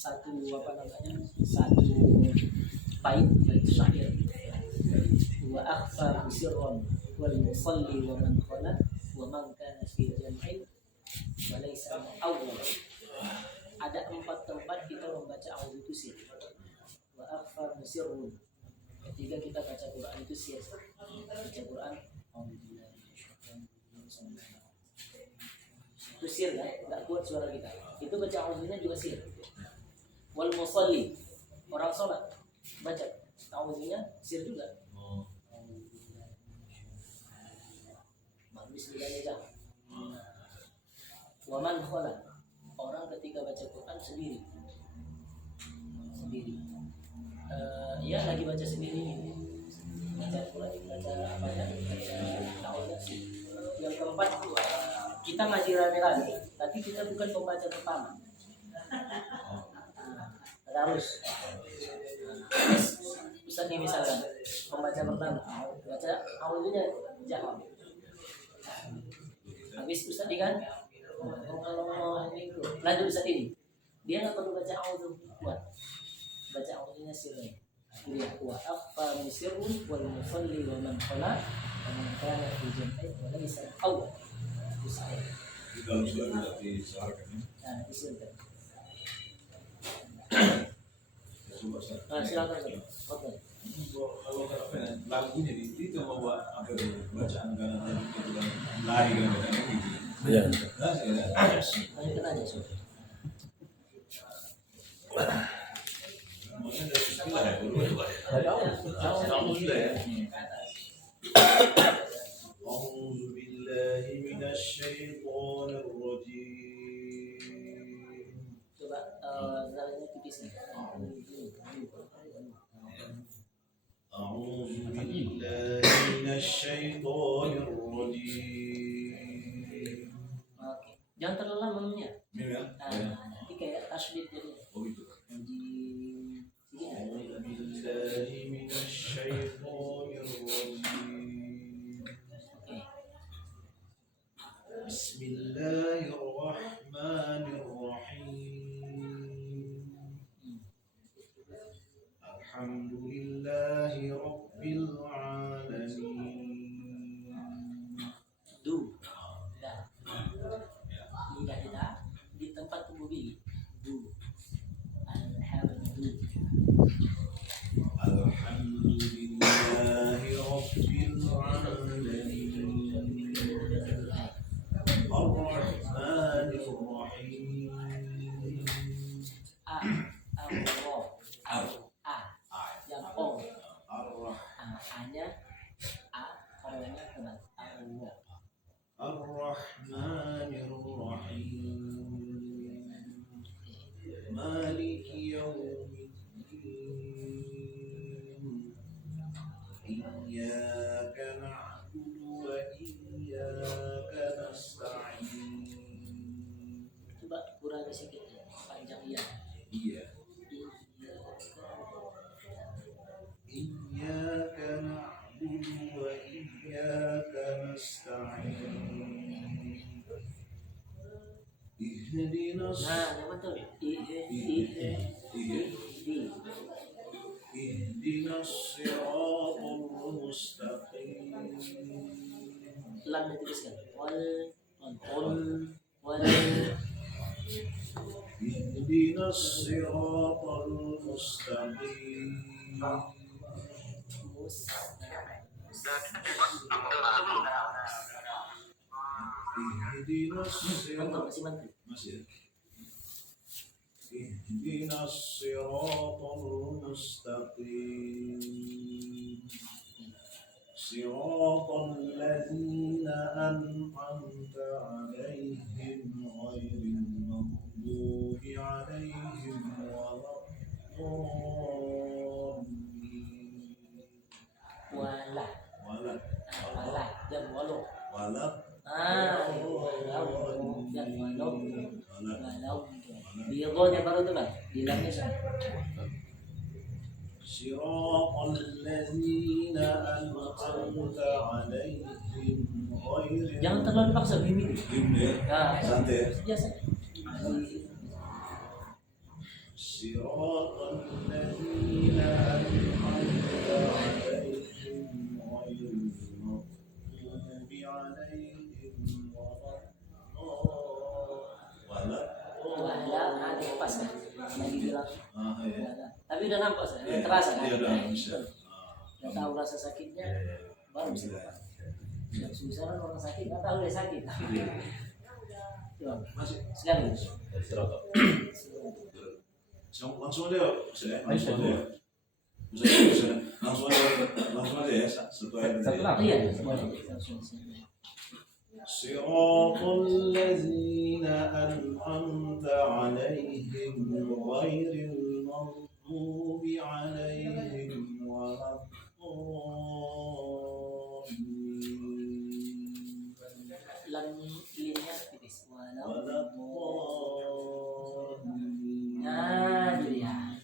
satu satu bait syair wa akhfa sirran wal musalli wa man khala wa man kana fi jam'in wa laysa awwal. Ada 4 tempat kita membaca a'udzu itu sir. Wa akhfa sirrun. Ketika kita baca Quran itu sir. Baca Quran itu sir kan, nggak kuat suara kita. Itu baca a'udzunya juga sir. Wal musalli, orang sholat baca a'udzunya sir juga. Bismillahirrahmanirrahim. Wa man khala, orang ketika baca Quran sendiri. Ya lagi baca sendiri. Baca Quran, baca apa ya? Baca sih. Yang keempat itu kita ngaji rame-rame, tapi kita bukan pembaca pertama. Harus Ustaz nih misalkan pembaca pertama, baca awalnya jaham. Habis Ustaz ini kan lanjut Ustaz ini, dia nggak perlu baca awal buat baca awalnya sirri. Dia wa akhfa sirrun wal musalli wa man khala wa man kana fi jam'in wa laysa awwal. Di dalam surat tidak disuarakan. Nah, disilakan. Silakan. Oke. Kalau lagunya itu membawa apa bacaan kan itu kan lari kan gitu. Iya. Lanjutkan aja Sob. Mungkin dari istilah ya dulu. Alhamdulillah ya. A'udzu billahi minasy syaithanir rajim. Coba zarannya tipis nih. أعوذ بالله من الشيطان الرجيم. Oke. Jangan terlalu lama memnya. Memang. Nanti kayak tasbih jadi. Oh itu. أعوذ بالله من الشيطان الرجيم. بسم الله الرحمن الرحيم. الحمد لله رب العالمين. Lidah kita di tempat tubuh gigi. الحمد لله رب العالمين. الرحمن الرحيم. Yang ong. الرحمن Orangnya kena. الرحمن الرحيم. مالك يوم الدين. إياك نعبد وإياك نستعين. Coba kurangi sedikit panjang ya. Iya. إياك نعبد وإياك نستعين. اهدنا Nah, yang betul. اهدنا الصراط المستقيم. Lam dituliskan. Wal اهدنا الصراط المستقيم. اهدنا الصراط masih اهدنا الصراط المستقيم. صراط الذين أنعمت عليهم غير المغضوب عليهم ولا الضالين. wala jam walau Biyadhnya baru tuh kan, bilangnya sih. صراط الذين أنعمت عليهم غير. Jangan terlalu dipaksa gini. Gini ya. Nah, Santai. biasa. صراط الذين أنعمت عليهم غير المغضوب عليهم ولا ada pas kan lagi bilang iya. tapi udah nampak saya terasa kan Iya, udah bisa. udah tahu rasa sakitnya baru bisa yang susah orang sakit nggak tahu dia sakit coba Masih sekali langsung aja langsung aja bisa langsung aja ya sesuai iya boleh langsung صراط الذين أنعمت عليهم غير المغضوب عليهم ولا الضالين lam linnya tipis ولا walau الضالين nah dia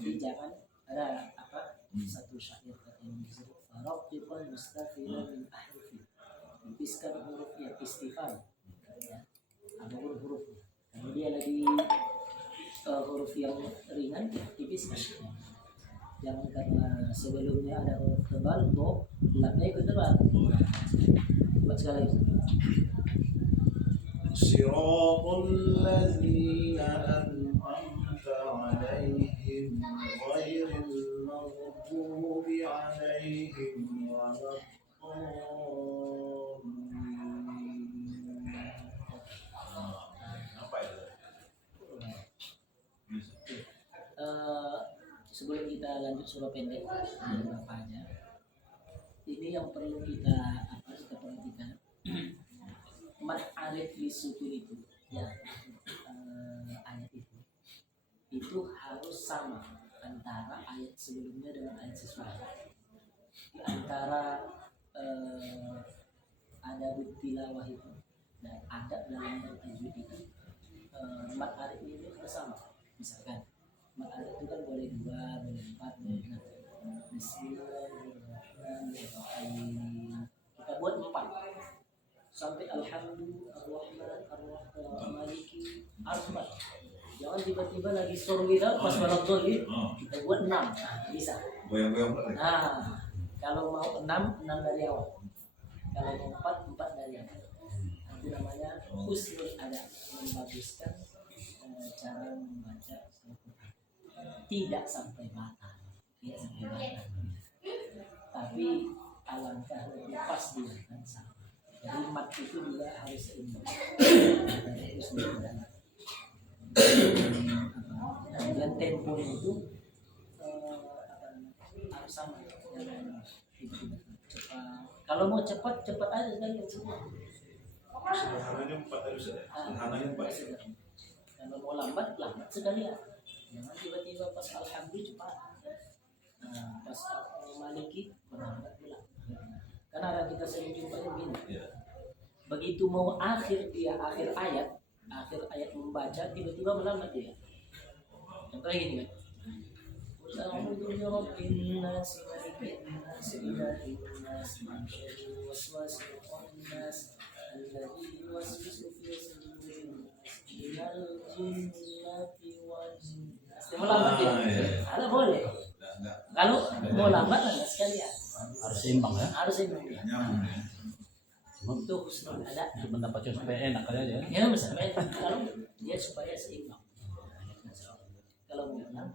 jadi jangan ada apa satu syair katanya disebut faraqqiqal mustafila min ahrufi tipiskan hurufnya istifal ya ada huruf kalau dia lagi huruf yang ringan tipiskan jangan karena sebelumnya ada huruf tebal bo lamnya ikut tebal buat sekali صراط الذين أنعمت عليهم غير المغضوب عليهم ولا sebelum kita lanjut surah pendek beberapanya ini yang perlu kita perhatikan mad alif li sukun itu ya ayat itu harus sama antara ayat sebelumnya dengan ayat sesuai di antara ada tilawah itu dan adab dalam bertajwid itu mad alif ini harus sama misalkan mad alif itu kan boleh 2 boleh 4 boleh 6 Bismillahirrahmanirrahim kita buat 4 sampai alhamdulillah ar-rahman ar-rahim maliki arba jangan tiba-tiba lagi store kita pas malam zoli kita buat 6 bisa goyang-goyang nah kalau mau 6 dari awal kalau mau 4 dari awal itu namanya husnul adab membaguskan cara membaca Al-Quran tidak sampai batal tapi alangkah lebih pas dilakukan sama jadi mat itu juga harus seimbang dan tempo itu harus sama jangan cepat kalau mau cepat aja sekali sederhananya 4 harus ya sederhananya 4 kalau mau lambat sekali ya jangan tiba-tiba pas alhamdulillah cepat pas maliki berlambat pula karena ada kita sering jumpa begini begitu mau akhir ayat membaca tiba-tiba melambat dia contohnya gini kan A'udzu birabbin nas malikin nas ilahin nas min syarril waswasil khannas alladzi yuwaswisu fi sudurin minal jinnati wan nas melambat dia ada boleh kalau mau lambat ada sekalian harus seimbang ya nyambung ya itu husnul ada untuk mendapatkan supaya enak aja ya ya misalnya kalau dia supaya seimbang kalau mau menang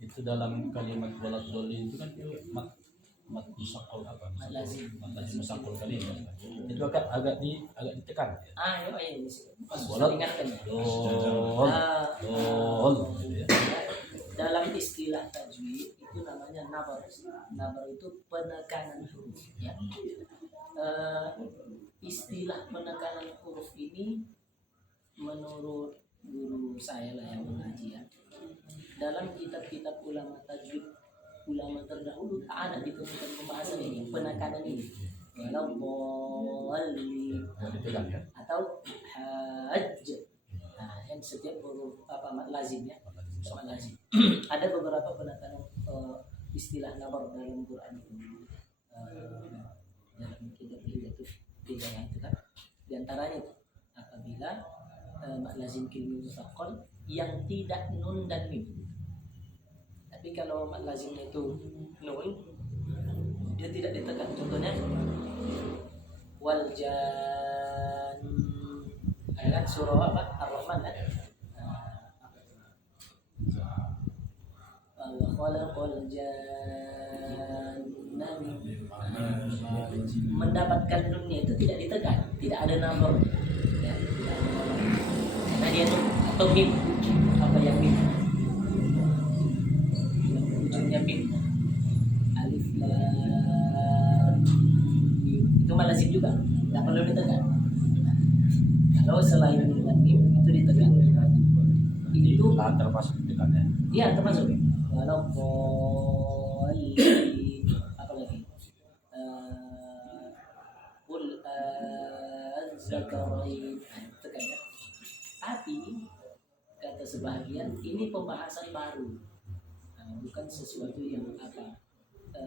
itu dalam kalimat walat dolin itu kan mat musakol apa mat lazim musakol kalimat itu agak ditekan ya walat ingatkan dol ya. Dalam istilah tajwid itu namanya nabar itu penekanan huruf ya istilah penekanan huruf ini menurut guru saya lah yang mengaji ya dalam kitab-kitab ulama tajwid ulama terdahulu tak ada ditemukan pembahasan ini penekanan ini walau bolli atau hajj yang setiap huruf mat lazim ya mat lazim ada beberapa penekanan istilah nabar dalam Quran itu dalam kitab itu tiga yang itu kan di antaranya apabila mak lazim kilmi mutaqal yang tidak nun dan mim. Tapi kalau mak lazimnya itu nun, dia tidak ditekan. Contohnya wal jan, ada kan surah apa Ar-Rahman kan? Wa khalaqal janna mendapatkan nunnya itu tidak ditekan, tidak ada nomor ya, tidak ada nomor. Karena dia nun atau mim, apa yang mim? Yang ujungnya mim. Alif lam mim. Itu malazim juga, tidak perlu ditekan. Nah, kalau selain nun dan mim itu ditekan. Itu termasuk ditekan ya. iya termasuk. Walau qali apa lagi? Qul az-zakarain tekan ya. Tapi kata sebagian ini pembahasan baru. Bukan sesuatu yang apa.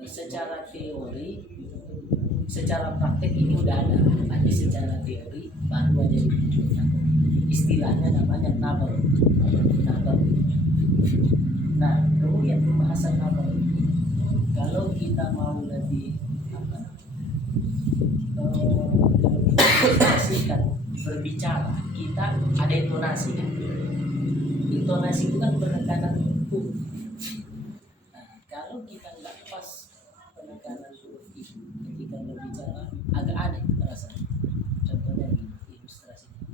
Secara teori, secara praktek ini udah ada, tapi secara teori baru aja dimunculkan. Istilahnya namanya nabar. Nah, kemudian pembahasan nabar. Kalau kita mau lebih apa? Kalau kita intonasikan berbicara, kita ada intonasi kan? Intonasi itu kan penekanan huruf. Nah, kalau kita nggak pas penekanan huruf itu ketika berbicara agak aneh terasa. Contohnya ini ilustrasinya.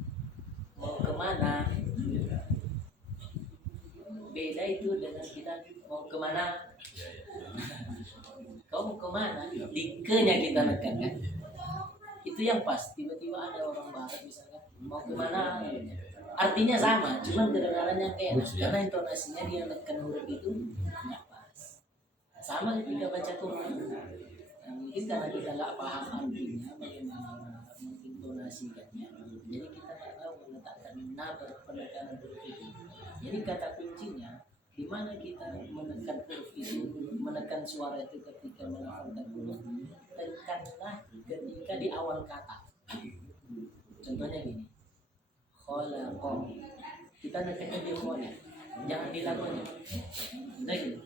Mau kemana? Beda itu dengan kita mau kemana. Kau mau kemana? Likenya kita nekan kan. Itu yang pas. Tiba-tiba ada orang barat misalkan mau kemana? Artinya sama, cuman kedengarannya kayak karena intonasinya dia nekan huruf itu nggak pas. Sama ketika baca Quran. Nah, mungkin karena kita nggak paham artinya bagaimana mengintonasikannya, jadi kita nggak tahu meletakkan nabar penekanan huruf itu. Jadi kata kuncinya di mana kita menekan huruf itu, menekan suara itu ketika melafalkan huruf, tekanlah ketika di awal kata. Contohnya gini, kholaqah, kita nekannya di kholaq, jangan di lagunya. Udah gitu.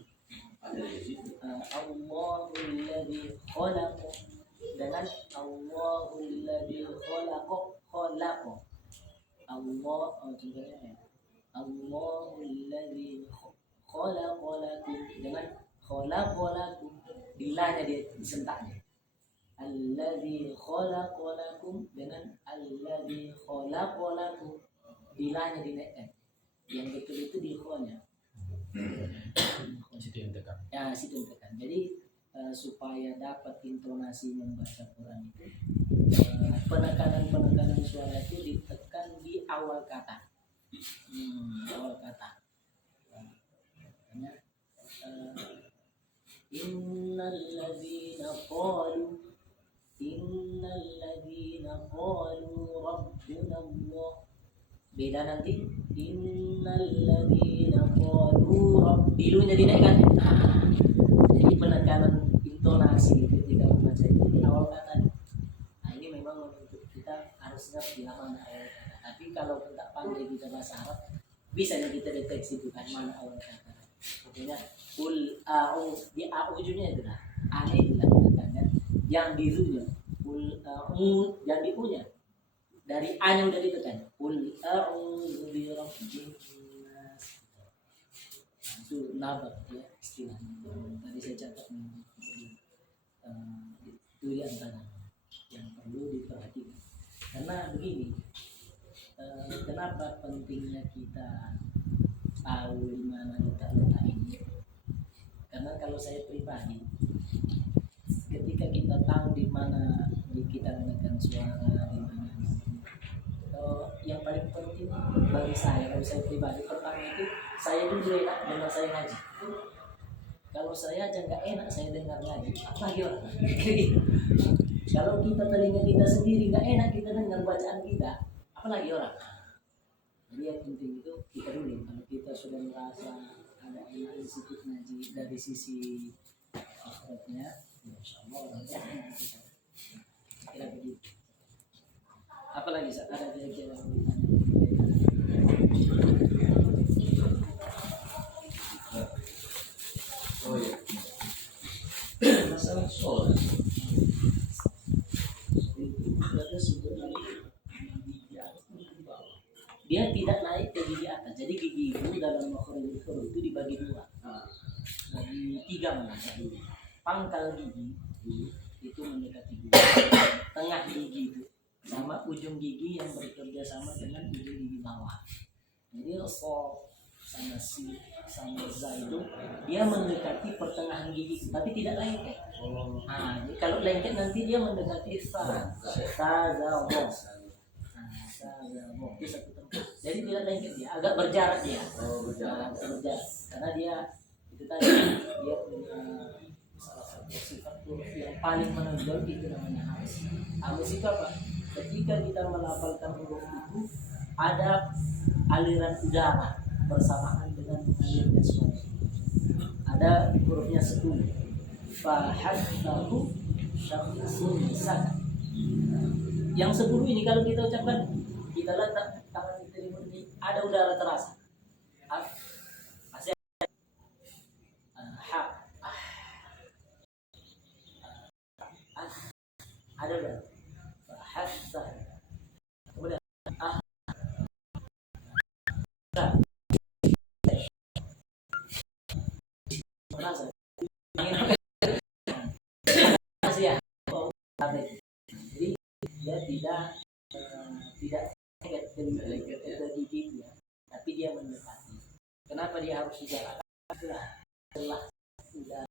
Allahul ladzi khalaq dengan Allahul ladzi khalaq. Allah, contohnya ya. Allahul ladzi khalaqalakum dengan khalaqalakum, bilanya dia disentaknya. Alladzi khalaqalakum dengan alladzi khalaqalakum, bilanya dinaikkan. Yang betul itu di kholnya. Situ yang tekan. Ya, situ yang tekan. Jadi supaya dapat intonasi membaca Quran itu penekanan suara itu ditekan di awal kata. Awal kata. Innal ladzina qalu rabbuna Allah. Beda nanti innal ladzina qalu rabbilunya dinaikkan. Jadi penekanan intonasi ketika membaca itu di awal kata. Nah, ini memang untuk kita harus ngerti mana awal kata. Tapi kalau tidak pandai kita bahasa Arab, bisa kita deteksi bukan mana awal kata. Pokoknya ul au di au ujungnya itu lah. Ane dilakukan kan. Yang di ru-nya ul yang di u-nya. Dari a-nya udah ditekan. Ul a'udzu birabbin nas. Itu nabar ya istilahnya. Tadi saya catat itu di antara yang perlu diperhatikan. Karena begini, kenapa pentingnya kita tahu di mana letak ini? Karena kalau saya pribadi, ketika kita tahu di mana kita menekan suara, di mana yang paling penting bagi saya, kalau saya pribadi, pertama itu saya dulu enak dengar saya ngaji. Kalau saya aja nggak enak saya dengar ngaji, apalagi orang. Kalau kita telinga kita sendiri nggak enak kita dengar bacaan kita, apalagi orang. Jadi yang penting itu kita dulu. Kalau kita sudah merasa ada enak sedikit ngaji dari sisi akhiratnya, insya Allah orangnya kita kira begitu. Apalagi ada kira-kira dia tidak naik ke gigi atas. Jadi gigi itu dalam makhrajul huruf itu dibagi dua, bagi tiga malah. Pangkal gigi itu mendekati gigi, tengah gigi itu sama ujung gigi yang bekerja sama dengan ujung gigi bawah. Jadi so sama si sama za itu dia mendekati pertengahan gigi tapi tidak lengket. Nah, kalau lengket nanti dia mendekati sa za wo. Itu satu tempat. Jadi tidak lengket, dia agak berjarak dia. Berjarak karena dia itu tadi dia punya salah satu sifat huruf yang paling menonjol itu namanya hamas. Hamas itu apa? Ketika kita melafalkan huruf itu ada aliran udara bersamaan dengan mengalirnya suara. Ada hurufnya 10. Fahaddahu syakhsun sakat. Yang 10 ini kalau kita ucapkan, kita letak tangan kita di mulut ini, ada udara terasa. Ada udara. Fahaddahu. Kemudian terasa. Jadi dia tidak lengket ke giginya, tapi dia mendekati. Kenapa dia harus dijarak? Setelah sudah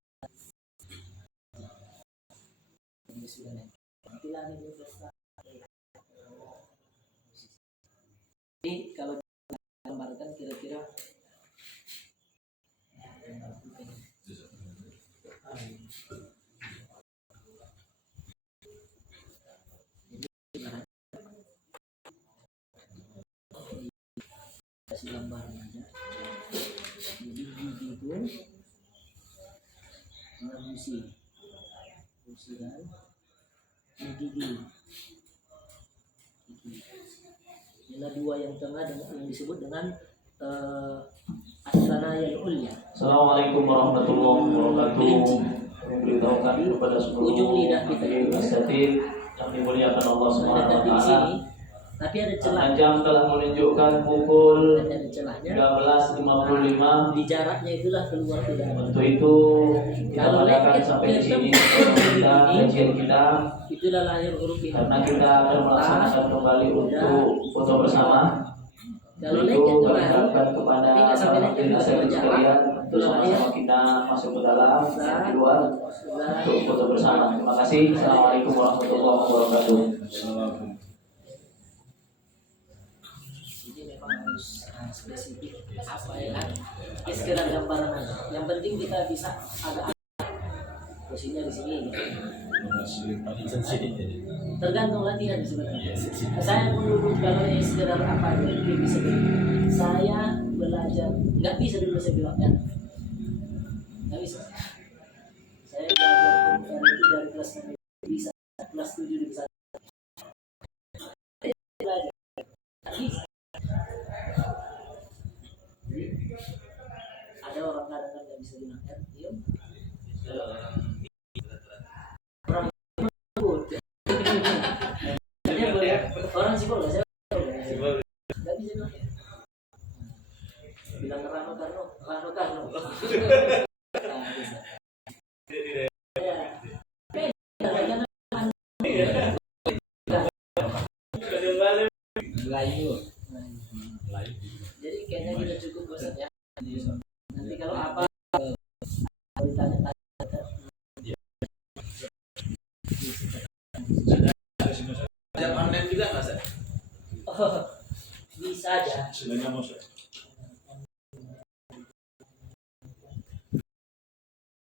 lengket. Nantilah ini jadi kalau gambarkan kira-kira kasih gambaran aja. Jadi gigi itu gusi dan gigi. Inilah dua yang tengah yang disebut dengan as-sanaya al-ulya. Assalamualaikum warahmatullahi wabarakatuh. Memberitahukan kepada seluruh ujung lidah kita yang dimuliakan Allah Subhanahu wa taala. Tapi ada celah. Jam telah menunjukkan pukul ada celahnya. 13.55. Di jaraknya itulah keluar udara. Untuk itu kita mengadakan sampai di sini kita kajian kita. Itulah lahir huruf ini. Karena kita akan melaksanakan kembali untuk foto bersama. Kalau itu lengket kami harapkan kepada para hadirin sekalian untuk sama-sama kita masuk ke dalam dan keluar untuk foto bersama. Terima kasih. Assalamualaikum warahmatullahi wabarakatuh. Ini memang harus spesifik apa ya? Sekedar gambaran aja. Yang penting kita bisa agak posisinya di sini. Tergantung latihan sebenarnya. Saya menurut kalau ini sekedar apa aja mungkin bisa. Saya belajar nggak bisa dulu saya bilang kan, nggak bisa. Saya belajar itu dari kelas 6 bisa, kelas 7 bisa. Belajar nggak bisa. Ada orang kadang-kadang nggak bisa bilang kan, yuk. Orang sipol nggak nggak bisa bilang Rano Karno. Jadi kayaknya kita cukup bosan ya. Nanti kalau apa ditanya-tanya. Online juga nggak sih? Oh, bisa aja. Sebenarnya mau